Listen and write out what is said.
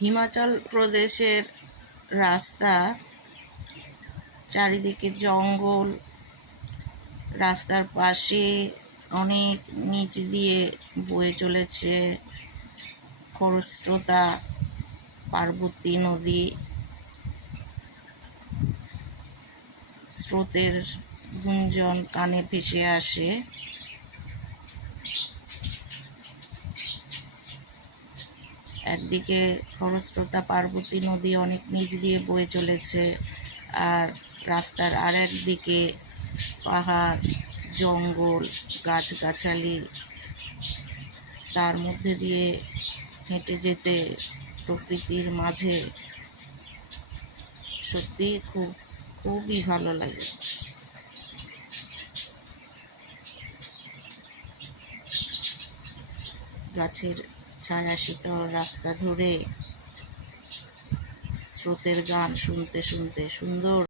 হিমাচল প্রদেশের রাস্তা, চারিদিকে জঙ্গল, রাস্তার পাশে অনেক নিচ দিয়ে বয়ে চলেছে খরস্রোতা পার্বতী নদী। স্রোতের গুঞ্জন কানে ভেসে আসে। একদিকে খরস্রোতা পার্বতী নদী অনেক নিচ দিয়ে বয়ে চলেছে, আর রাস্তার আর একদিকে পাহাড়, জঙ্গল, গাছগাছালি। তার মধ্যে দিয়ে হেঁটে যেতে প্রকৃতির মাঝে সত্যি খুবই ভালো লাগে। গাছের ছায়া শীতল রাস্তা ধরে স্রোতের গান শুনতে শুনতে সুন্দর